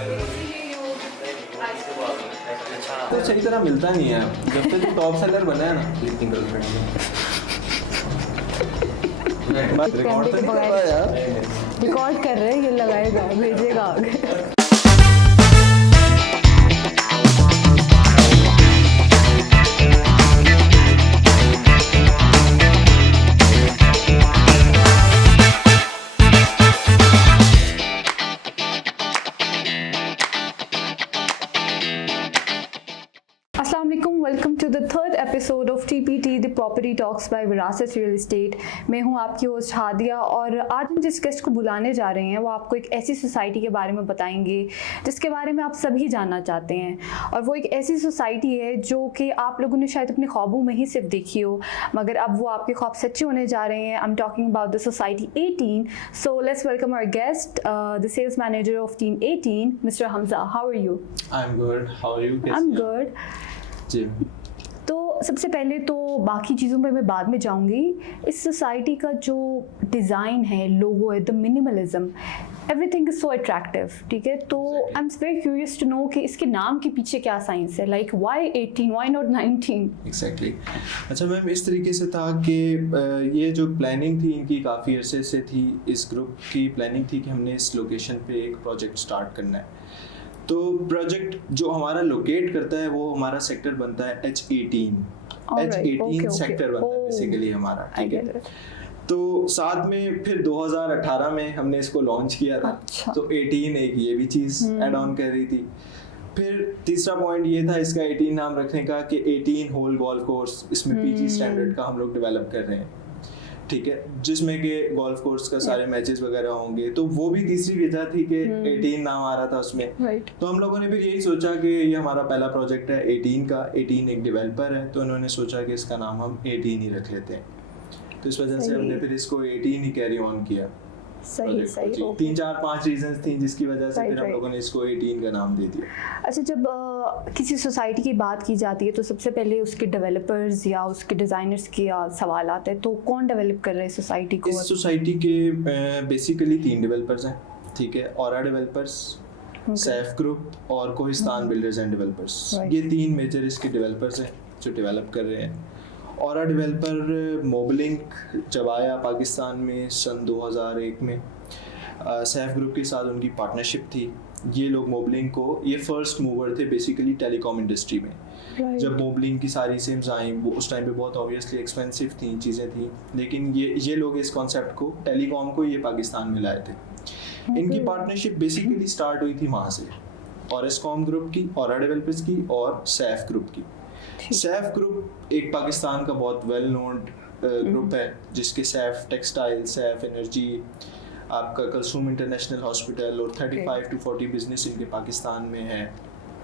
तो सही तरह मिलता नहीं है जब से तो टॉप सेलर बना है ना लिखनी गर्लफ्रेंड रिकॉर्ड तो नहीं कर रहा यार रिकॉर्ड कर रहे हैं, ये लगाएगा भेजेगा आगे। Welcome to the third episode of TPT the property talks by Virasat real estate. मैं हूं आपकी होस्ट हादिया और आज हम जिस गेस्ट को बुलाने जा रहे हैं वो आपको एक ऐसी सोसाइटी के बारे में बताएंगे जिसके बारे में आप सभी जानना चाहते हैं। और वो एक ऐसी सोसाइटी है जो कि आप लोगों ने शायद अपने ख्वाबों में ही सिर्फ देखी हो, मगर अब वो आपके ख्वाब सच्चे होने जा रहे हैं। I am talking about the society 18। So let's welcome our guest the sales manager of team 18 mister Hamza. How are you? I am good, how are you? I am good जी। तो सबसे पहले तो बाकी चीज़ों पे मैं बाद में जाऊंगी। इस सोसाइटी का जो डिज़ाइन है, लोगो है, the minimalism, everything is so attractive, ठीक है। तो I am very curious to know कि इसके नाम के पीछे क्या साइंस है, like why 18, why not 19? Exactly. अच्छा मैम, इस तरीके से था कि ये जो प्लानिंग थी इनकी काफ़ी अरसे से थी। इस ग्रुप की प्लानिंग थी कि हमने इस लोकेशन पे एक प्रोजेक्ट स्टार्ट करना है। तो प्रोजेक्ट जो हमारा लोकेट करता है वो हमारा सेक्टर बनता है H18 सेक्टर बनता है बेसिकली हमारा, ठीक है। तो साथ में फिर 2018 में हमने इसको लॉन्च किया था। अच्छा। तो 18 एक ये भी चीज़ ऐड ऑन कर रही थी। फिर तीसरा पॉइंट ये था इसका 18 नाम रखने का कि 18 होल गोल्फ कोर्स, इसमें PG स्टैंडर्ड का हम लोग डेवलप कर रहे हैं, ठीक है, जिसमें कि गोल्फ कोर्स का सारे मैचेस वगैरह होंगे। तो वो भी तीसरी वजह थी कि 18 नाम आ रहा था उसमें। तो हम लोगों ने फिर यही सोचा कि ये हमारा पहला प्रोजेक्ट है 18 का। 18 एक डेवलपर है, तो उन्होंने सोचा कि इसका नाम हम 18 ही रख लेते हैं। तो इस वजह से हमने फिर इसको 18 ही कैरी ऑन किया। सही 3 4 5 रीजंस थी जिसकी वजह से फिर हम लोगों ने इसको 18 का नाम दे दिया। अच्छा, जब किसी सोसाइटी की बात की जाती है तो सबसे पहले उसके डेवलपर्स या उसके डिजाइनर्स के सवाल आते हैं। तो कौन डेवलप कर रहे हैं सोसाइटी को? इस सोसाइटी के बेसिकली 3 डेवलपर्स हैं, ठीक है। औरा डेवलपर्स, सैफ ग्रुप और कोहिस्तान बिल्डर्स एंड डेवलपर्स। ये 3 मेजर इसके डेवलपर्स हैं जो डेवलप कर रहे हैं। औरा डेवलपर मोबलिंक जब आया पाकिस्तान में सन 2001 में, सैफ ग्रुप के साथ उनकी पार्टनरशिप थी। ये लोग मोबलिंक को, ये फर्स्ट मूवर थे बेसिकली टेलीकॉम इंडस्ट्री में। जब मोबलिंक की सारी सिम्स आई वो उस टाइम पे बहुत ऑब्वियसली एक्सपेंसिव थी, चीज़ें थी, लेकिन ये लोग इस कॉन्सेप्ट को, टेलीकॉम को, ये पाकिस्तान में लाए थे। इनकी पार्टनरशिप बेसिकली स्टार्ट हुई थी वहाँ से, ऑरेस्कॉम ग्रुप की, औरा डेवलपर्स की और सैफ ग्रुप की। सैफ ग्रुप एक पाकिस्तान का बहुत वेल नोन ग्रुप है, जिसके सैफ टेक्सटाइल, सैफ एनर्जी, आपका कलसूम इंटरनेशनल हॉस्पिटल और 35 to 40 बिजनेस इनके पाकिस्तान में है।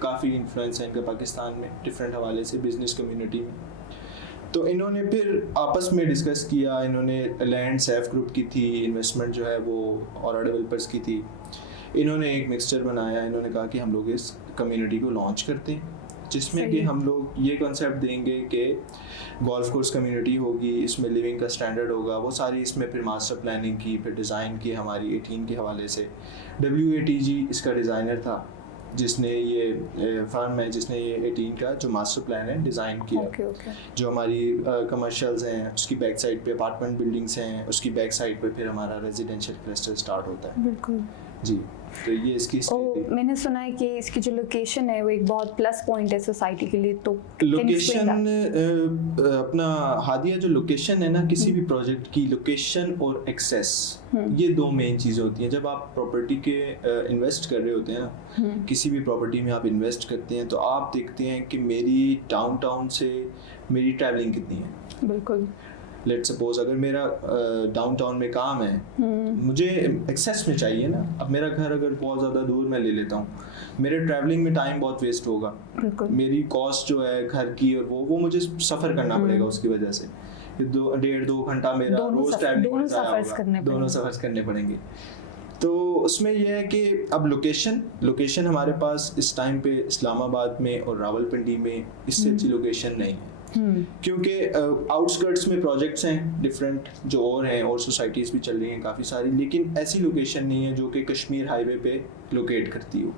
काफ़ी इन्फ्लुएंस है इनका पाकिस्तान में डिफरेंट हवाले से बिजनेस कम्युनिटी में। तो इन्होंने फिर आपस में डिस्कस किया। इन्होंने लैंड सैफ ग्रुप की थी, इन्वेस्टमेंट जो है वो औरा डेवलपर्स की थी। इन्होंने एक मिक्सचर बनाया। इन्होंने कहा कि हम लोग इस कम्युनिटी को लॉन्च करते हैं, जिसमें कि हम लोग ये कॉन्सेप्ट देंगे कि गोल्फ कोर्स कम्युनिटी होगी, इसमें लिविंग का स्टैंडर्ड होगा, वो सारी इसमें फिर मास्टर प्लानिंग की, फिर डिज़ाइन की हमारी 18 के हवाले से। WATG इसका डिज़ाइनर था, जिसने ये फर्म है जिसने ये 18 का जो मास्टर प्लान है डिज़ाइन किया। जो हमारी कमर्शियल्स हैं उसकी बैक साइड पे अपार्टमेंट बिल्डिंग्स हैं, उसकी बैक साइड पे फिर हमारा रेजिडेंशियल क्लस्टर स्टार्ट होता है। बिल्कुल जी। तो ये इसकी मैंने सुना है कि इसकी जो लोकेशन है वो एक बहुत प्लस पॉइंट है सोसाइटी के लिए। तो लोकेशन अपना हादिया, जो लोकेशन है ना किसी भी प्रोजेक्ट की, लोकेशन और एक्सेस, ये 2 मेन चीज़ें होती हैं। जब आप प्रॉपर्टी के इन्वेस्ट कर रहे होते हैं ना, किसी भी प्रॉपर्टी में आप इन्वेस्ट करते हैं तो आप देखते हैं कि मेरी डाउनटाउन से मेरी ट्रैवलिंग कितनी है। बिल्कुल। लेट्स सपोज अगर मेरा डाउनटाउन में काम है, मुझे एक्सेस में चाहिए ना। अब मेरा घर अगर बहुत ज़्यादा दूर मैं ले लेता हूँ, मेरे ट्रैवलिंग में टाइम बहुत वेस्ट होगा, मेरी कॉस्ट जो है घर की और वो मुझे सफ़र करना पड़ेगा उसकी वजह से। 1.5-2 घंटा मेरा रोज़ ट्रैवलिंग में जाएगा, दोनों सफ़र करने पड़ेंगे। तो उसमें यह है कि अब लोकेशन हमारे पास इस टाइम पे इस्लामाबाद में और रावलपिंडी में इससे अच्छी लोकेशन नहीं है। क्योंकि आउटस्कर्ट्स में प्रोजेक्ट्स हैं डिफरेंट जो और हैं, और सोसाइटीज़ भी चल रही हैं काफ़ी सारी, लेकिन ऐसी लोकेशन नहीं है जो कि कश्मीर हाईवे पे लोकेट करती हो।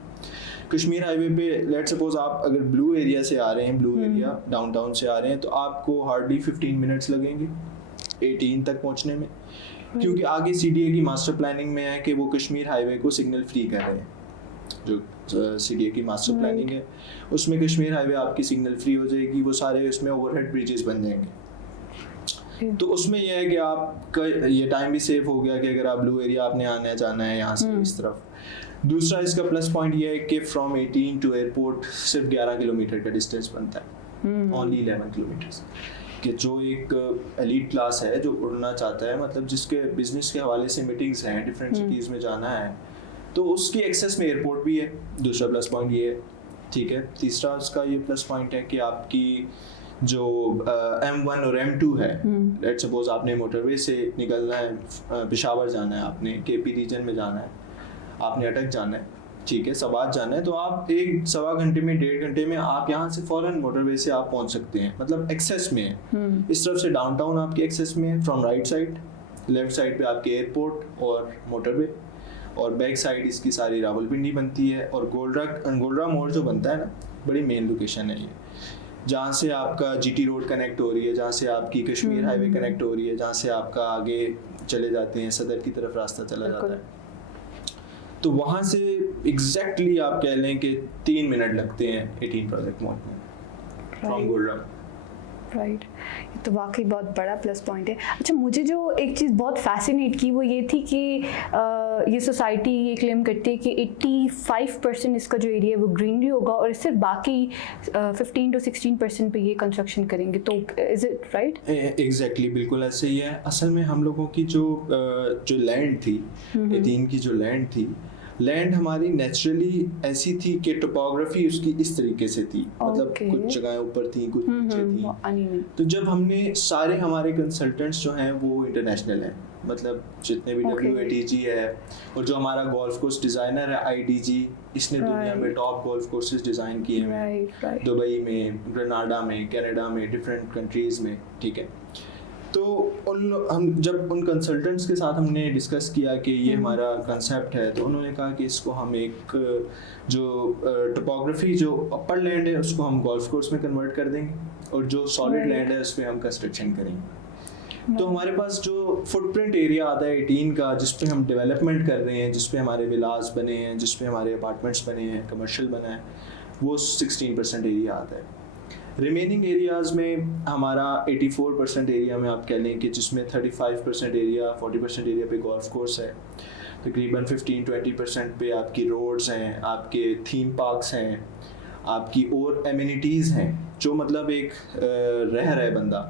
कश्मीर हाईवे पे लेट सपोज आप अगर ब्लू एरिया से आ रहे हैं, ब्लू एरिया डाउनटाउन से आ रहे हैं, तो आपको हार्डली 15 मिनट्स लगेंगे 18 तक पहुंचने में, क्योंकि आगे CDA की मास्टर प्लानिंग में है कि वो कश्मीर हाईवे को सिग्नल फ्री कर रहे हैं। जो CDA की मास्टर प्लानिंग है उसमें कश्मीर हाईवे आपकी सिग्नल फ्री हो जाएगी, वो सारे उसमें ओवरहेड ब्रिजेस बन जाएंगे। तो उसमें यह है कि आपका ये टाइम भी सेव हो गया कि अगर आप ब्लू एरिया आपने आना जाना है यहाँ से इस तरफ। दूसरा इसका प्लस पॉइंट ये है कि फ्रॉम 18 टू एयरपोर्ट सिर्फ 11 किलोमीटर का डिस्टेंस बनता है, ओनली 11 किलोमीटर्स, कि जो एक एलीट क्लास है जो उड़ना चाहता है, मतलब जिसके बिजनेस के हवाले से मीटिंग्स हैं, डिफरेंट सिटीज़ में जाना है, तो उसकी एक्सेस में एयरपोर्ट भी है। दूसरा प्लस पॉइंट ये है, ठीक है। तीसरा उसका ये प्लस पॉइंट है कि आपकी जो M1 और M2 है, लेट्स सपोज आपने मोटरवे से निकलना है, पेशावर जाना है, आपने KP रीजन में जाना है, आपने अटक जाना है, ठीक है, सवात जाना है, तो आप 1-1.25 घंटे में 1.5 घंटे में आप यहाँ से फौरन मोटरवे से आप पहुँच सकते हैं, मतलब एक्सेस में है। इस तरफ से डाउनटाउन आपके एक्सेस में है, from right side, left side पे आपके एयरपोर्ट और मोटरवे, और बैक साइड इसकी सारी रावलपिंडी बनती है, और गोलरा मोड़ जो बनता है ना, बड़ी मेन लोकेशन है ये, जहाँ से आपका GT रोड कनेक्ट हो रही है, जहाँ से आपकी कश्मीर हाईवे कनेक्ट हो रही है, जहाँ से आपका आगे चले जाते हैं सदर की तरफ रास्ता चला जाता है। तो वहाँ से एग्जैक्टली आप कह लें कि 3 मिनट लगते हैं 18 प्रोजेक्ट मोड में फ्रॉम गोलरा। राइट, ये तो वाकई बहुत बड़ा प्लस पॉइंट है। अच्छा, मुझे जो एक चीज़ बहुत फैसिनेट की वो ये थी कि ये सोसाइटी ये क्लेम करती है कि 85% इसका जो एरिया है वो ग्रीनरी होगा, और सिर्फ बाकी 15 to 16% पे ये कंस्ट्रक्शन करेंगे। तो इज इट राइट? एग्जैक्टली, बिल्कुल ऐसे ही है। असल में हम लोगों की जो लैंड थी, 18 की जो लैंड थी, लैंड हमारी नेचुरली ऐसी थी कि टोपोग्राफी उसकी इस तरीके से थी, मतलब कुछ जगहें ऊपर थी, कुछ नीचे थी। तो जब हमने सारे हमारे कंसल्टेंट्स जो हैं वो इंटरनेशनल हैं, मतलब जितने भी WATG है, और जो हमारा गोल्फ कोर्स डिज़ाइनर है IDG, इसने दुनिया में टॉप गोल्फ कोर्सेज डिज़ाइन किए हैं, दुबई में, ग्रेनाडा में, कनाडा में, डिफरेंट कंट्रीज़ में, ठीक है। तो हम जब उन कंसल्टेंट्स के साथ हमने डिस्कस किया कि ये हमारा कंसेप्ट है, तो उन्होंने कहा कि इसको हम एक जो टोपोग्राफी जो अपर लैंड है उसको हम गोल्फ कोर्स में कन्वर्ट कर देंगे, और जो सॉलिड लैंड है उस पर हम कंस्ट्रक्शन करेंगे। तो हमारे पास जो फुटप्रिंट एरिया आता है 18 का, जिस पे हम डेवलपमेंट कर रहे हैं, जिस पे हमारे विलास बने हैं, जिस पे हमारे अपार्टमेंट्स बने हैं, कमर्शियल बना है, वो 16% एरिया आता है। रिमेनिंग एरियाज़ में हमारा 84% एरिया में आप कह लें कि जिसमें 35% एरिया, 40% एरिया पे गोल्फ कोर्स है, तकरीबन 15-20% पे आपकी रोड्स हैं, आपके थीम पार्क्स हैं, आपकी और एमिनिटीज़ हैं, जो मतलब एक रह रहा है बंदा,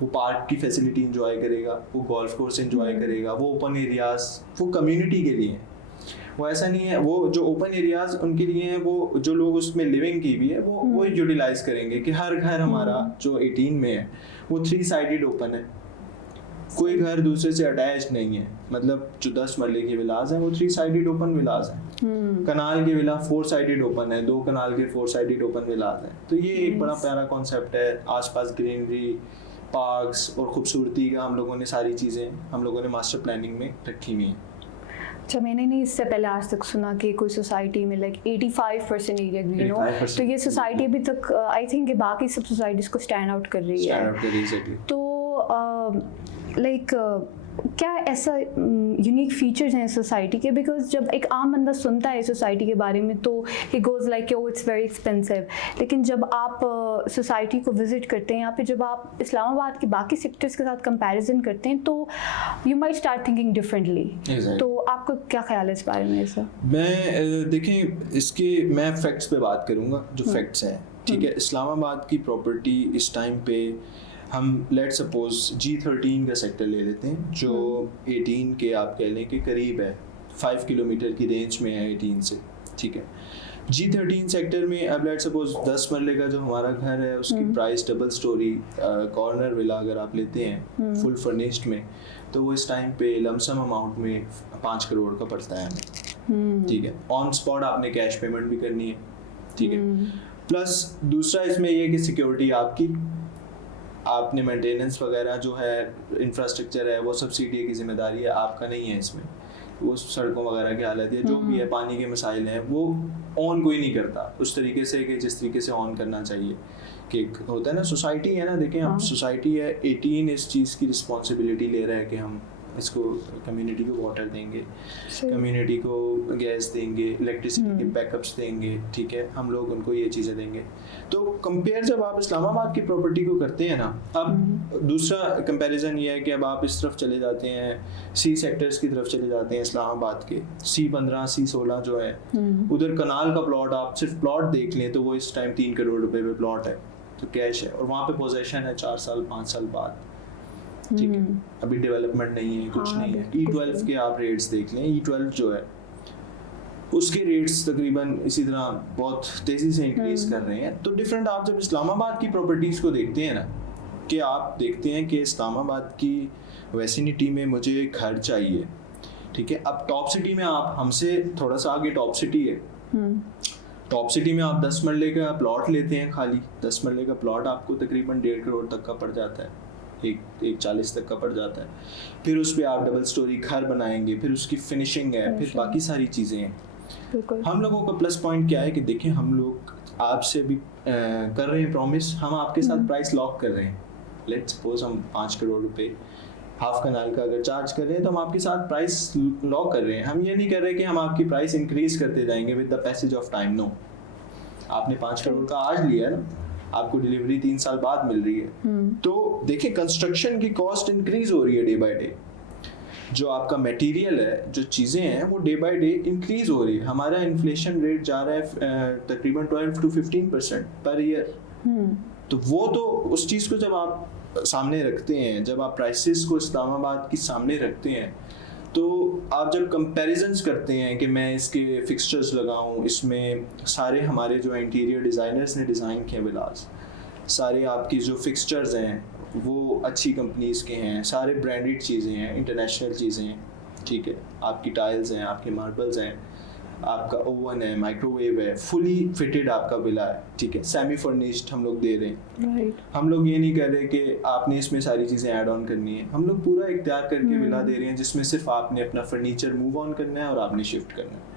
वो पार्क की फैसिलिटी इंजॉय करेगा, वो गोल्फ कोर्स इंजॉय करेगा, वो ओपन एरियाज़ वो कम्युनिटी के लिए हैं। वो ऐसा नहीं है, वो जो ओपन एरियाज उनके लिए हैं, वो जो लोग उसमें लिविंग की भी है वो यूटिलाइज करेंगे कि हर घर हमारा जो 18 में है वो 3 साइडेड ओपन है, कोई घर दूसरे से अटैच नहीं है, मतलब जो 10 मरले के विलास हैं वो 3 साइडेड ओपन विलास हैं। कनाल के विला 4 साइडेड ओपन है, 2 कनाल के 4 साइडेड ओपन विलास हैं। तो ये एक बड़ा प्यारा कॉन्सेप्ट है, आसपास ग्रीनरी, पार्क्स और खूबसूरती का हम लोगों ने सारी चीज़ें हम लोगों ने मास्टर प्लानिंग में रखी हुई हैं। अच्छा, मैंने नहीं इससे पहले आज तक सुना कि कोई सोसाइटी में लाइक 85% एरिया ग्रीन हो, तो ये सोसाइटी अभी तक आई थिंक बाकी सब सोसाइटीज़ को स्टैंड आउट कर रही है। तो लाइक क्या ऐसा यूनिक फीचर्स हैं सोसाइटी के? बिकॉज जब एक आम बंदा सुनता है सोसाइटी के बारे में तो he goes like oh it's very expensive, लेकिन जब आप सोसाइटी को विज़िट करते हैं या फिर जब आप इस्लामाबाद के बाकी सेक्टर्स के साथ कंपैरिजन करते हैं तो you might start thinking differently. तो आपका क्या ख्याल है इस बारे में? ऐसा मैं देखें, इसके मैं फैक्ट्स पे बात करूँगा, जो फैक्ट्स हैं, ठीक है। इस्लामाबाद की प्रॉपर्टी इस टाइम पे हम लेट सपोज G13 का सेक्टर ले लेते हैं, जो 18 के आप कह लें कि करीब है, 5 किलोमीटर की रेंज में है 18 से, ठीक है। G13 सेक्टर में अब लेट सपोज 10 मरले का जो हमारा घर है उसकी price double storey corner villa अगर आप लेते हैं फुल फर्निश्ड में, तो वो इस टाइम पे लमसम अमाउंट में 5 करोड़ का पड़ता है हमें, ठीक है। ऑन स्पॉट आपने कैश पेमेंट भी करनी है, ठीक है। प्लस दूसरा इसमें ये कि सिक्योरिटी आपकी आपने मेंटेनेंस वगैरह जो है इंफ्रास्ट्रक्चर है वो सब CDA की जिम्मेदारी है, आपका नहीं है इसमें। वो सड़कों वगैरह की हालत है जो भी है, पानी के मसाइल हैं, वो ऑन कोई नहीं करता उस तरीके से कि जिस तरीके से ऑन करना चाहिए। कि होता है ना, सोसाइटी है ना, देखें हम सोसाइटी है, 18 इस चीज़ की रिस्पॉन्सिबिलिटी ले रहा है कि हम इसको कम्युनिटी को वाटर देंगे, कम्युनिटी को गैस देंगे, इलेक्ट्रिसिटी के बैकअप्स देंगे, ठीक है, हम लोग उनको ये चीज़ें देंगे। तो कंपेयर जब आप इस्लामाबाद की प्रॉपर्टी को करते हैं ना, अब दूसरा कंपैरिजन ये है कि अब आप इस तरफ चले जाते हैं, C सेक्टर्स की तरफ चले जाते हैं इस्लामाबाद के, C15 C16 जो है, उधर कनाल का प्लॉट, आप सिर्फ प्लॉट देख लें तो वो इस टाइम 3 करोड़ रुपए पे प्लॉट है, तो कैश है, और वहाँ पे पोजेशन है 4 साल 5 साल बाद, ठीक है, अभी डेवलपमेंट नहीं है, कुछ नहीं है। E12 के आप रेट्स देख लें, E12 जो है उसके रेट्स तकरीबन इसी तरह बहुत तेजी से इंक्रीज कर रहे हैं। तो डिफरेंट, आप जब इस्लामाबाद की प्रॉपर्टीज को देखते हैं ना, कि आप देखते हैं कि इस्लामाबाद की वैसिनिटी में मुझे घर चाहिए, ठीक है, अब टॉप सिटी में आप हमसे थोड़ा सा आगे टॉप सिटी है, टॉप सिटी में आप 10 मरले का प्लॉट लेते हैं, खाली 10 मरले का प्लॉट आपको तकरीबन 1.5 करोड़ तक का पड़ जाता है, एक 40 तक का पड़ जाता है। फिर उस पर आप डबल स्टोरी घर बनाएंगे, फिर उसकी फिनिशिंग है, फिर बाकी सारी चीज़ें हैं। हम लोगों का प्लस पॉइंट क्या है कि देखें, हम लोग आपसे भी कर रहे हैं प्रॉमिस, हम आपके साथ प्राइस लॉक कर रहे हैं। लेट्स सपोज हम 5 करोड़ रुपए हाफ कनाल का अगर चार्ज कर रहे हैं, तो हम आपके साथ प्राइस लॉक कर रहे हैं। हम ये नहीं कर रहे कि हम आपकी प्राइस इंक्रीज करते जाएंगे with the passage of time. No, आपने 5 करोड़ का आज लिया ना, आपको डिलीवरी 3 साल बाद मिल रही है। तो देखिए, कंस्ट्रक्शन की कॉस्ट इंक्रीज हो रही है डे बाय डे, जो आपका मटेरियल है, जो चीज़ें हैं, वो डे बाय डे इंक्रीज हो रही है। हमारा इन्फ्लेशन रेट जा रहा है तकरीबन 12 to 15% पर ईयर। तो वो तो उस चीज़ को जब आप सामने रखते हैं, जब आप प्राइसेस को इस्लामाबाद की सामने रखते हैं, तो आप जब कंपैरिजन्स करते हैं कि मैं इसके फिक्सचर्स लगाऊं, इसमें सारे हमारे जो इंटीरियर डिज़ाइनर्स ने डिज़ाइन किए बिलास, सारे आपकी जो फिक्सचर्स हैं वो अच्छी कंपनीज़ के हैं, सारे ब्रांडेड चीज़ें हैं, इंटरनेशनल चीज़ें हैं, ठीक है, आपकी टाइल्स हैं, आपके मार्बल्स हैं, आपका ओवन है, माइक्रोवेव है, फुली फिटेड आपका विला है, ठीक है, सेमी फर्निश्ड हम लोग दे रहे हैं। हम लोग ये नहीं कर रहे कि आपने इसमें सारी चीज़ें ऐड ऑन करनी है, हम लोग पूरा इख्तियार करके विला दे रहे हैं, जिसमें सिर्फ आपने अपना फर्नीचर मूव ऑन करना है और आपने शिफ्ट करना है।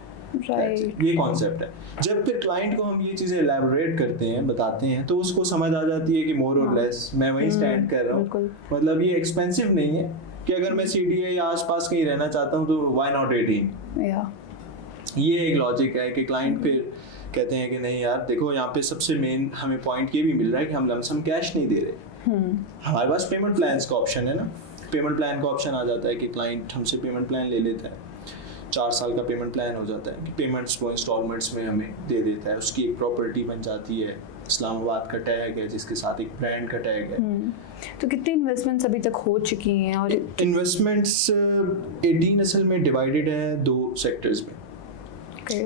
ये कॉन्सेप्ट है। जब फिर क्लाइंट को हम ये चीज़ें एलैबोरेट करते हैं, बताते हैं, तो उसको समझ आ जाती है कि मोर और लेस मैं वहीं स्टैंड कर रहा हूँ, मतलब ये एक्सपेंसिव नहीं है कि अगर मैं CDA या आसपास कहीं रहना चाहता हूँ तो व्हाई नॉट 18। ये एक लॉजिक है कि क्लाइंट फिर कहते हैं कि नहीं यार, देखो यहाँ पे सबसे मेन हमें पॉइंट ये भी मिल रहा है कि हम लमसम कैश नहीं दे रहे, हमारे पास पेमेंट प्लान्स का ऑप्शन है ना। पेमेंट प्लान का ऑप्शन आ जाता है कि क्लाइंट हमसे पेमेंट प्लान ले लेता है, 4 साल का पेमेंट प्लान हो जाता है कि पेमेंट्स को इंस्टॉलमेंट्स में हमें दे देता है, उसकी एक प्रॉपर्टी बन जाती है, इस्लामाबाद का टैग है जिसके साथ एक ब्रांड का टैग है। तो कितनी इन्वेस्टमेंट्स अभी तक हो चुकी हैं? और इन्वेस्टमेंट्स 18 असल में डिवाइडेड है 2 सेक्टर्स में,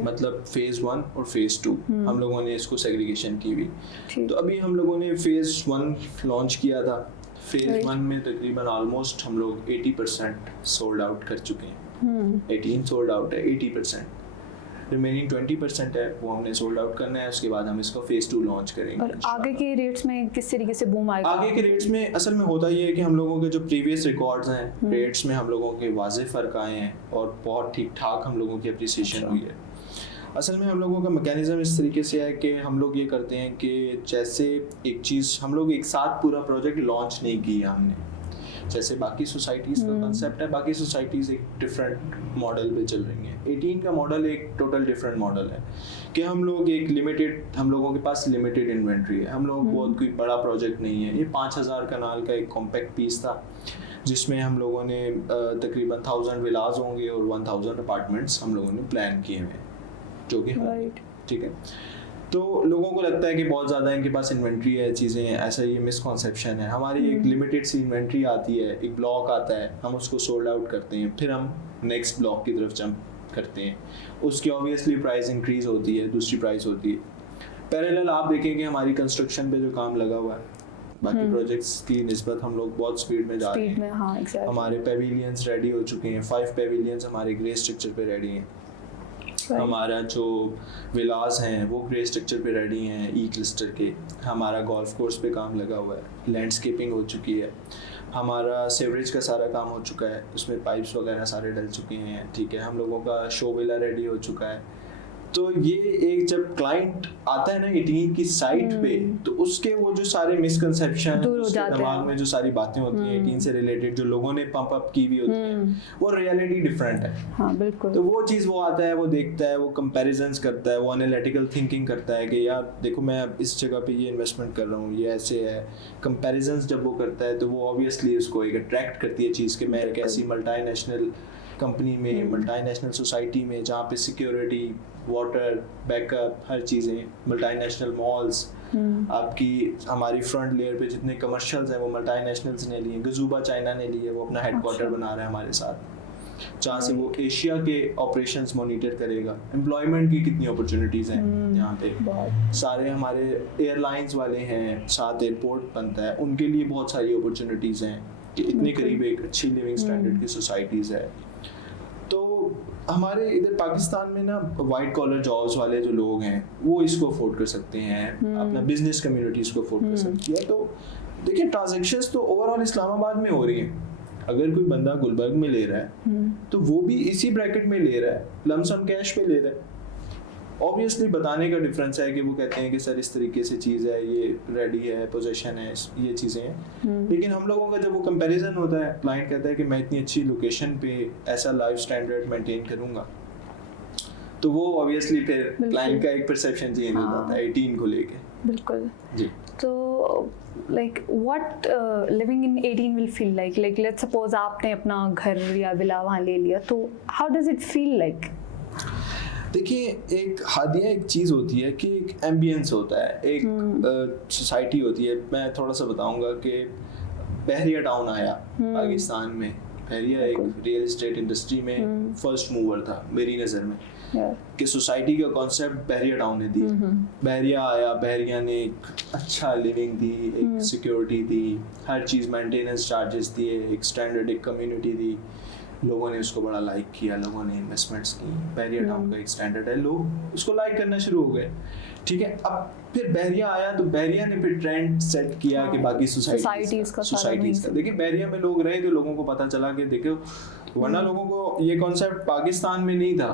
मतलब फेज 1 और फेज 2 हम लोगों ने इसको सेग्रीगेशन की हुई। तो अभी हम लोगों ने फेज 1 लॉन्च किया था। फेज 1 में तकरीबन ऑलमोस्ट हम लोग 80% सोल्ड आउट कर चुके हैं। 18 सोल्ड आउट है, 80%, रिमेनिंग 20% है, वो हमने सोल्ड आउट करना है। उसके बाद हम इसको फेज 2 लॉन्च करेंगे। और आगे के रेट्स में किस तरीके से बूम आएगा? आगे के रेट्स में असल में होता ये है कि हम लोगों के जो प्रीवियस रिकॉर्ड्स हैं रेट्स में हम लोगों के वाज़े फ़र्क आए हैं और बहुत ठीक ठाक हम लोगों की अप्रिसिएशन हुई है। असल में हम लोगों का मैकेनिज्म इस तरीके से है कि हम लोग ये करते हैं कि जैसे एक चीज़ हम लोग एक साथ पूरा प्रोजेक्ट लॉन्च नहीं किया हमने, जैसे बाकी सोसाइटीज़ का कंसेप्ट है, बाकी सोसाइटीज़ एक डिफरेंट मॉडल पे चल रही हैं। 18 का मॉडल एक टोटल डिफरेंट मॉडल है कि हम लोग एक लिमिटेड, हम लोगों के पास लिमिटेड इन्वेंट्री है, हम लोग बहुत कोई बड़ा प्रोजेक्ट नहीं है। ये 5000 कनाल का एक कॉम्पैक्ट पीस था जिसमें हम लोगों ने तकरीबन 1000 विलाज होंगे और 1000 अपार्टमेंट्स हम लोगों ने प्लान किए हुए, जो कि ठीक है। तो लोगों को लगता है कि बहुत ज़्यादा इनके पास इन्वेंट्री है, चीज़ें हैं, ऐसा ये मिसकॉन्सेप्शन है। हमारी एक लिमिटेड सी इन्वेंट्री आती है, एक ब्लॉक आता है, हम उसको सोल्ड आउट करते हैं, फिर हम नेक्स्ट ब्लॉक की तरफ जंप करते हैं। उसकी ऑब्वियसली प्राइस इंक्रीज होती है, दूसरी प्राइस होती है। पैरेलल आप देखेंगे हमारी कंस्ट्रक्शन पे जो काम लगा हुआ है, बाकी प्रोजेक्ट्स की निस्बत हम लोग बहुत स्पीड में जा रहे हैं। हाँ, exactly. हमारे पेविलियंस रेडी हो चुके हैं, 5 पेविलियंस हमारे ग्रे स्ट्रक्चर पे रेडी हैं। हमारा जो विलास हैं वो ग्रे स्ट्रक्चर पे रेडी हैं ई क्लस्टर के, हमारा गोल्फ कोर्स पे काम लगा हुआ है, लैंडस्केपिंग हो चुकी है, हमारा सेवरेज का सारा काम हो चुका है, उसमें पाइप्स वगैरह सारे डल चुके हैं, ठीक है, हम लोगों का शो विला रेडी हो चुका है। तो ये एक जब क्लाइंट आता है ना 18 की साइट पे, तो उसके वो जो सारे मिसकंसेप्शन, उसके दिमाग में जो सारी बातें होती हैं 18 से रिलेटेड, जो लोगों ने पंप अप की हुई होती है, वो रियलिटी डिफरेंट है। हाँ, बिल्कुल। तो वो चीज़ वो आता है, वो देखता है, वो कंपैरिजंस करता है, वो एनालिटिकल थिंकिंग करता है कि यार देखो मैं अब इस जगह पे ये इन्वेस्टमेंट कर रहा हूँ, ये ऐसे है। कंपैरिजंस जब वो करता है तो वो ऑब्वियसली उसको एक अट्रैक्ट करती है चीज़ कि मैं एक ऐसी मल्टीनेशनल कंपनी में, मल्टीनेशनल सोसाइटी में, जहाँ पे सिक्योरिटी, वाटर, बैकअप, हर चीज़ें, मल्टीनेशनल मॉल्स, आपकी हमारी फ्रंट लेयर पे जितने कमर्शियल्स हैं वो मल्टीनेशनल्स ने लिए, गजूबा चाइना ने लिए, वो अपना हेडक्वार्टर बना रहा है हमारे साथ, जहाँ से वो एशिया के ऑपरेशंस मॉनिटर करेगा। एम्प्लॉयमेंट की कितनी अपॉर्चुनिटीज़ हैं यहाँ पे, सारे हमारे एयरलाइंस वाले हैं, साथ एयरपोर्ट बनता है, उनके लिए बहुत सारी अपॉर्चुनिटीज़ हैं कि इतने करीब एक अच्छी लिविंग स्टैंडर्ड की सोसाइटीज़ है। तो हमारे इधर पाकिस्तान में ना वाइट कॉलर जॉब्स वाले जो लोग हैं वो इसको अफोर्ड कर सकते हैं, अपना बिजनेस कम्युनिटी इसको अफोर्ड कर सकती है। तो देखिए ट्रांजैक्शंस तो ओवरऑल इस्लामाबाद में हो रही हैं। अगर कोई बंदा गुलबर्ग में ले रहा है तो वो भी इसी ब्रैकेट में ले रहा है, लमसम कैश पे ले रहा है। ऑब्वियसली बताने का डिफरेंस है कि वो कहते हैं कि सर इस तरीके से चीज़ है, ये रेडी है, पोजीशन है, ये चीज़ें हैं। लेकिन हम लोगों का जब वो कंपैरिजन होता है, क्लाइंट कहता है कि मैं इतनी अच्छी लोकेशन पे ऐसा लाइफ स्टैंडर्ड मेंटेन करूंगा, तो वो ऑब्वियसली फिर क्लाइंट का एक परसेप्शन चेंज हो जाता है 18 को लेके। बिल्कुल जी। तो like what living in 18 will feel like let's suppose आपने अपना घर या विला वहाँ ले लिया, तो how does it feel like? देखिए एक हादिया एक चीज़ होती है कि एक एम्बियंस होता है, एक सोसाइटी होती है। मैं थोड़ा सा बताऊंगा कि बहरिया टाउन आया पाकिस्तान में। बहरिया एक रियल एस्टेट इंडस्ट्री में फर्स्ट मूवर था मेरी नज़र में, कि सोसाइटी का कॉन्सेप्ट बहरिया टाउन ने दी। बहरिया आया, बहरिया ने एक अच्छा लिविंग दी, एक सिक्योरिटी दी, हर चीज़ मेंटेनेंस चार्जेस दिए, एक स्टैंडर्ड एक कम्युनिटी दी। लोगों ने उसको बड़ा लाइक किया, लोगों ने इन्वेस्टमेंट्स की। बहरिया टाउन का एक स्टैंडर्ड है, लोग उसको लाइक करना शुरू हो गए, ठीक है। अब फिर बहरिया आया तो बहरिया ने फिर ट्रेंड सेट किया कि बाकी सोसाइटीज़ का। देखिए बहरिया में लोग रहे तो लोगों को पता चला कि देखो, वरना लोगों को ये कॉन्सेप्ट पाकिस्तान में नहीं था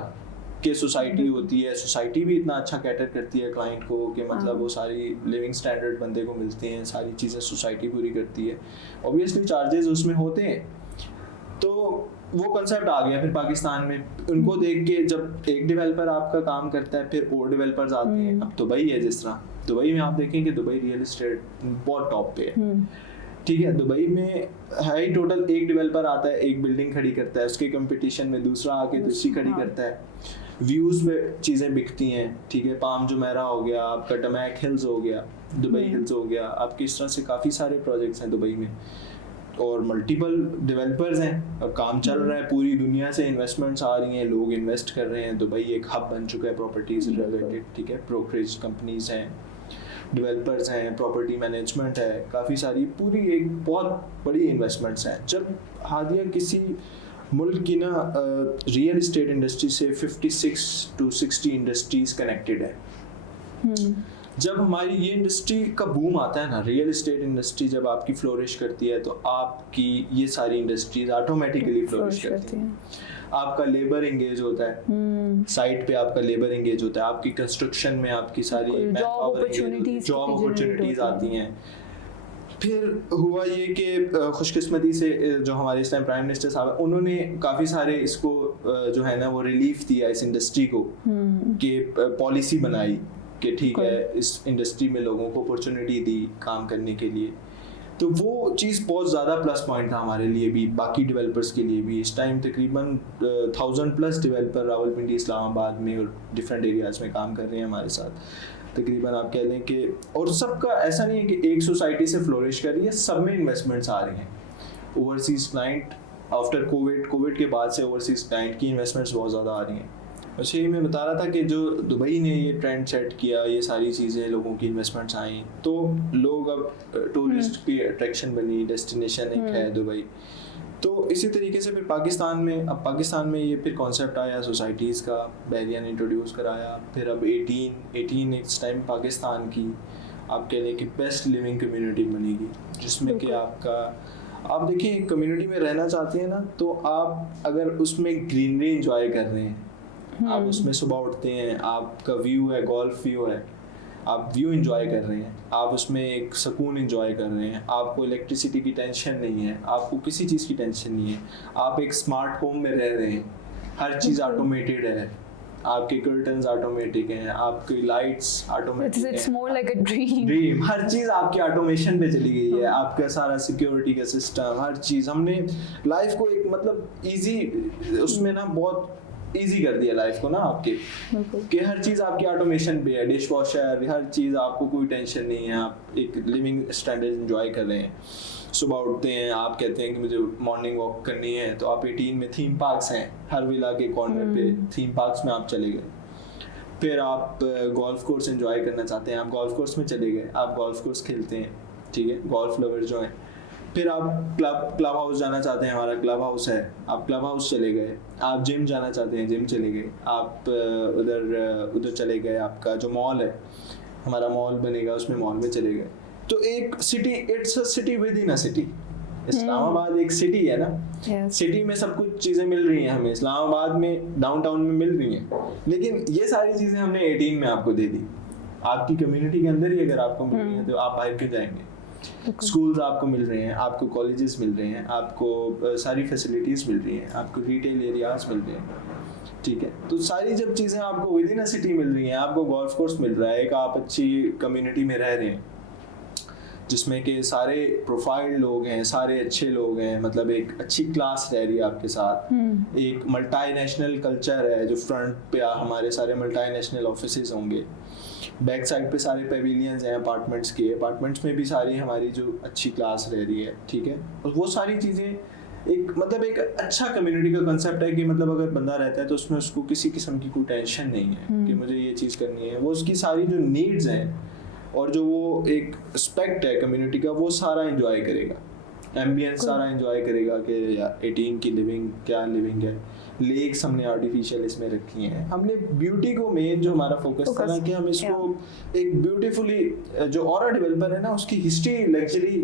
कि सोसाइटी होती है, सोसाइटी भी इतना अच्छा कैटर करती है क्लाइंट को कि मतलब वो सारी लिविंग स्टैंडर्ड बंदे को मिलते हैं, सारी चीज़ें सोसाइटी पूरी करती है। ऑब्वियसली चार्जेस उसमें होते हैं, तो वो कंसेप्ट आ गया फिर पाकिस्तान में। उनको देख के जब एक डेवलपर आपका काम करता है, फिर और डेवलपर्स आते हैं। अब दुबई है, जिस तरह दुबई में आप देखें कि दुबई रियल एस्टेट बहुत टॉप पे है, ठीक है। दुबई में हाई टोटल एक डेवलपर आता है, एक बिल्डिंग खड़ी करता है, उसके कंपटीशन में दूसरा आके दूसरी खड़ी करता है, व्यूज़ पे चीज़ें बिकती हैं, ठीक है। पाम जुमेरा हो गया, आपका डमैक हिल्स हो गया, दुबई हिल्स हो गया, आपके इस तरह से काफ़ी सारे प्रोजेक्ट्स हैं दुबई में, और मल्टीपल डेवलपर्स हैं। अब काम चल रहा है, पूरी दुनिया से इन्वेस्टमेंट्स आ रही हैं, लोग इन्वेस्ट कर रहे हैं। दुबई एक हब बन चुका है प्रॉपर्टीज रिलेटेड, ठीक है। ब्रोकरेज कंपनीज हैं, डेवलपर्स हैं, प्रॉपर्टी मैनेजमेंट है, काफ़ी सारी, पूरी एक बहुत बड़ी इन्वेस्टमेंट्स हैं। जब हादिया किसी मुल्क की ना रियल एस्टेट इंडस्ट्री से 56 to 60 इंडस्ट्रीज कनेक्टेड है। जब हमारी ये इंडस्ट्री का बूम आता है ना, रियल एस्टेट इंडस्ट्री जब आपकी फ्लोरिश करती है, तो आपकी ये सारी इंडस्ट्रीज ऑटोमेटिकली फ्लोरिश करती हैं। आपका लेबर एंगेज होता है, साइट पे आपका लेबर एंगेज होता है, आपकी कंस्ट्रक्शन में आपकी सारी जॉब अपॉर्चुनिटीज आती हैं। फिर हुआ ये कि खुशकिस्मती से जो हमारे इस टाइम प्राइम मिनिस्टर साहब हैं, उन्होंने काफ़ी सारे इसको जो है ना वो रिलीफ दिया इस इंडस्ट्री को, कि पॉलिसी बनाई कि ठीक है, इस इंडस्ट्री में लोगों को अपॉर्चुनिटी दी काम करने के लिए। तो वो चीज़ बहुत ज़्यादा प्लस पॉइंट था हमारे लिए भी, बाकी डेवलपर्स के लिए भी। इस टाइम तकरीबन 1000+ डेवलपर रावलपिंडी, इस्लामाबाद में और डिफरेंट एरियाज़ में काम कर रहे हैं हमारे साथ। तकरीबन आप कह लें कि, और सबका ऐसा नहीं है कि एक सोसाइटी से फ्लोरिश कर रही है, सब में इन्वेस्टमेंट्स आ रही हैं। ओवरसीज़ क्लाइंट आफ्टर कोविड के बाद से ओवरसीज़ क्लाइंट की इन्वेस्टमेंट्स बहुत ज़्यादा आ रही हैं। वैसे ही मैं बता रहा था कि जो दुबई ने ये ट्रेंड सेट किया, ये सारी चीज़ें, लोगों की इन्वेस्टमेंट्स आई, तो लोग अब टूरिस्ट की अट्रैक्शन बनी, डेस्टिनेशन एक है दुबई। तो इसी तरीके से फिर पाकिस्तान में ये फिर कॉन्सेप्ट आया सोसाइटीज़ का, बैरिया ने इंट्रोड्यूस कराया। फिर अब 18 नेक्स्ट टाइम पाकिस्तान की आप कह लें कि बेस्ट लिविंग कम्युनिटी बनेगी, जिसमें कि आप देखिए कम्युनिटी में रहना चाहते हैं ना, तो आप अगर उसमें ग्रीनरी इंजॉय कर रहे हैं, आप उसमें सुबह उठते हैं, आपका व्यू है, गोल्फ व्यू है, आप व्यू एंजॉय कर रहे हैं, आप उसमें एक सुकून एंजॉय कर रहे हैं, आपको इलेक्ट्रिसिटी की टेंशन नहीं है, आपको किसी चीज़ की टेंशन नहीं है, आप एक स्मार्ट होम में रह रहे हैं, हर चीज़ ऑटोमेटेड है, आपके कर्टन्स ऑटोमेटिक हैं, आपकी लाइट्स ऑटोमेटिक हैं, it's more like a dream, हर चीज़ आपकी ऑटोमेशन पे चली गई है, आपका सारा सिक्योरिटी का सिस्टम, हर चीज़ हमने लाइफ को एक मतलब इजी उसमें ना बहुत इजी कर दिया लाइफ को ना आपके, कि हर चीज़ आपकी ऑटोमेशन पे है, डिश वॉशर, हर चीज़, आपको कोई टेंशन नहीं है, आप एक लिविंग स्टैंडर्ड एंजॉय कर रहे हैं। सुबह उठते हैं, आप कहते हैं कि मुझे मॉर्निंग वॉक करनी है, तो आप 18 में थीम पार्क्स हैं, हर विला के कॉर्नर पे थीम पार्क्स में आप चले गए। फिर आप गोल्फ कोर्स एंजॉय करना चाहते हैं, आप गोल्फ कोर्स में चले गए, आप गोल्फ कोर्स खेलते हैं, ठीक है, गोल्फ लवर जो हैं। फिर आप क्लब हाउस जाना चाहते हैं, हमारा क्लब हाउस है, आप क्लब हाउस चले गए। आप जिम जाना चाहते हैं, जिम चले गए। आप उधर चले गए, आपका जो मॉल है, हमारा मॉल बनेगा, उसमें मॉल में चले गए। तो एक city, it's a city with in a city. Islamabad एक सिटी है ना, सिटी में सब कुछ चीज़ें मिल रही हैं हमें, इस्लामाबाद में डाउनटाउन में मिल रही हैं, लेकिन ये सारी चीज़ें हमने 18 में आपको दे दी। आपकी कम्युनिटी के अंदर ही अगर आपको मिल रही हैं तो आप बाहर क्यों जाएंगे? स्कूल्स आपको मिल रहे हैं, आपको कॉलेजेस मिल रहे हैं, आपको सारी फैसिलिटीज़ मिल रही हैं, आपको रिटेल एरियाज मिल रहे हैं, ठीक है। तो सारी जब चीज़ें आपको विद इन अ सिटी मिल रही हैं, आपको गोल्फ कोर्स मिल रहा है, एक आप अच्छी कम्युनिटी में रह रहे हैं जिसमें कि सारे प्रोफाइल लोग हैं, सारे अच्छे लोग हैं, मतलब एक अच्छी क्लास रह रही है आपके साथ, एक मल्टी नेशनल कल्चर है, जो फ्रंट पे हमारे सारे मल्टी नेशनल ऑफिसेज होंगे, बैक साइड पे सारे पेविलियंस हैं अपार्टमेंट्स के, अपार्टमेंट्स में भी सारी हमारी जो अच्छी क्लास रह रही है, ठीक है। और वो सारी चीज़ें एक मतलब एक अच्छा कम्युनिटी का कंसेप्ट है कि मतलब अगर बंदा रहता है तो उसमें उसको किसी किस्म की कोई टेंशन नहीं है कि मुझे ये चीज़ करनी है, वो उसकी सारी जो नीड्स हैं और जो वो एक एस्पेक्ट है कम्युनिटी का, वो सारा एंजॉय करेगा, एम्बियंस सारा एंजॉय करेगा कि यार 18 की लिविंग क्या लिविंग है। लेक्स हमने आर्टिफिशियल इसमें रखी हैं, हमने ब्यूटी को मेन जो हमारा फोकस था ना कि हम इसको एक ब्यूटीफुली, जो ऑरा डेवलपर है ना उसकी हिस्ट्री लग्जरी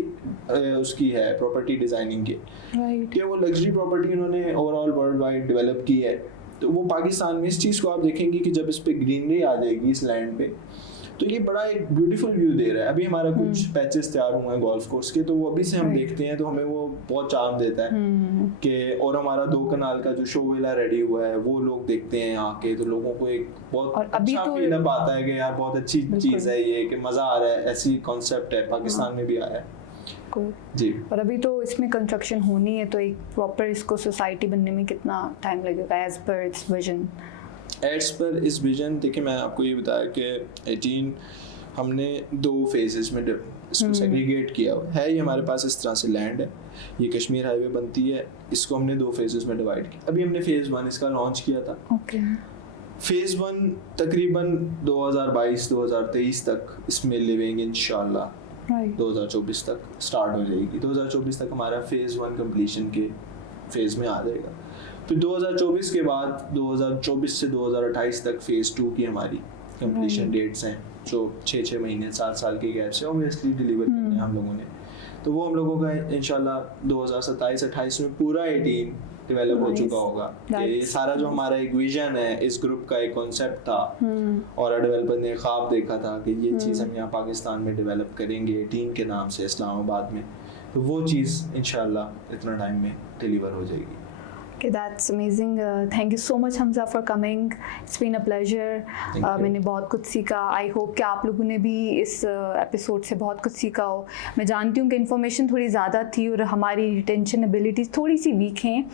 उसकी है प्रॉपर्टी डिजाइनिंग की, कि वो लग्जरी प्रॉपर्टी उन्होंने ओवरऑल वर्ल्ड वाइड डेवलप की है। तो वो पाकिस्तान में इस चीज़ को आप देखेंगे कि जब इस पे ग्रीनरी आ जाएगी इस लैंड पे, तो ये बड़ा एक ब्यूटीफुल व्यू दे रहा है। अभी हमारा कुछ पैचेस तैयार हुए हैं गोल्फ कोर्स के, तो वो अभी से हम देखते हैं तो हमें वो बहुत चार्म देता है कि, और हमारा 2 कनाल का जो शो विला रेडी हुआ है वो लोग देखते हैं आके, तो लोगों को एक बहुत अच्छा फील अप आता है कि यार बहुत अच्छी चीज़ है ये, कि मज़ा आ रहा है, ऐसी कॉन्सेप्ट है, पाकिस्तान में भी आया है जी। और अभी तो इसमें कंस्ट्रक्शन होनी है, तो एक प्रॉपर इसको सोसाइटी बनने में कितना टाइम लगेगा as per it's vision? Ads पर इस विजन, देखिए मैं आपको ये बताया कि 18 हमने 2 फेजेस में इसको सेग्रीगेट किया हुआ है। ये हमारे पास इस तरह से लैंड है, ये कश्मीर हाईवे बनती है, इसको हमने 2 फेजेस में डिवाइड किया। अभी हमने फेज़ 1 इसका लॉन्च किया था। फेज़ 1 तकरीबन 2022-2023 तक इसमें लिविंग इंशाल्लाह 2024 तक स्टार्ट हो जाएगी। 2024 तक हमारा फेज़ 1 कंप्लीशन के फेज़ में आ जाएगा। फिर 2024 के बाद 2024 से 2028 तक फेज़ 2 की हमारी कंप्लीशन डेट्स हैं, जो 6-6 महीने 7 साल के गैप से ऑब्वियसली डिलीवर करने हैं हम लोगों ने। तो वो हम लोगों का इंशाल्लाह 2027-28 में पूरा 18 डेवलप हो चुका होगा। ये सारा जो हमारा एक विजन है, इस ग्रुप का एक कॉन्सेप्ट था और डेवलपर ने ख्वाब देखा था कि ये चीज़ हम यहाँ पाकिस्तान में डेवलप करेंगे 18 के नाम से इस्लामाबाद में, तो वो चीज़ इंशाल्लाह इतना टाइम में डिलीवर हो जाएगी। Okay, that's amazing. Thank you so much Hamza for coming. It's been a pleasure. मैंने बहुत कुछ सीखा। I hope कि आप लोगों ने भी इस एपिसोड से बहुत कुछ सीखा हो। मैं जानती हूँ कि इन्फॉर्मेशन थोड़ी ज़्यादा थी और हमारी रिटेंशन एबिलिटीज़ थोड़ी सी वीक हैं,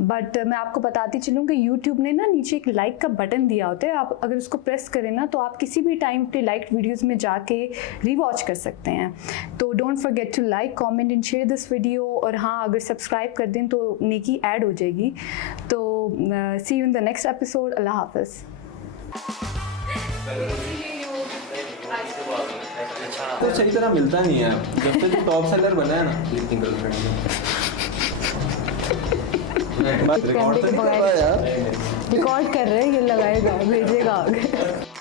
बट मैं आपको बताती चलूँ कि यूट्यूब ने ना नीचे एक लाइक का बटन दिया होता है, आप अगर उसको प्रेस करें ना तो आप किसी भी टाइम पे लाइक वीडियोज़ में जाके रीवॉच कर सकते हैं। तो don't forget to like, comment and share this video. और हाँ, अगर सब्सक्राइब कर दें तो नेकी ऐड हो जाएगी। तो see you in the next episode. अल्लाह हाफ़िज़। तो सही तरह मिलता नहीं है जब तक टॉप सेलर बना है ना। कैमरे के बगैर रिकॉर्ड कर रहे हैं, ये लगाएगा भेजेगा आगे।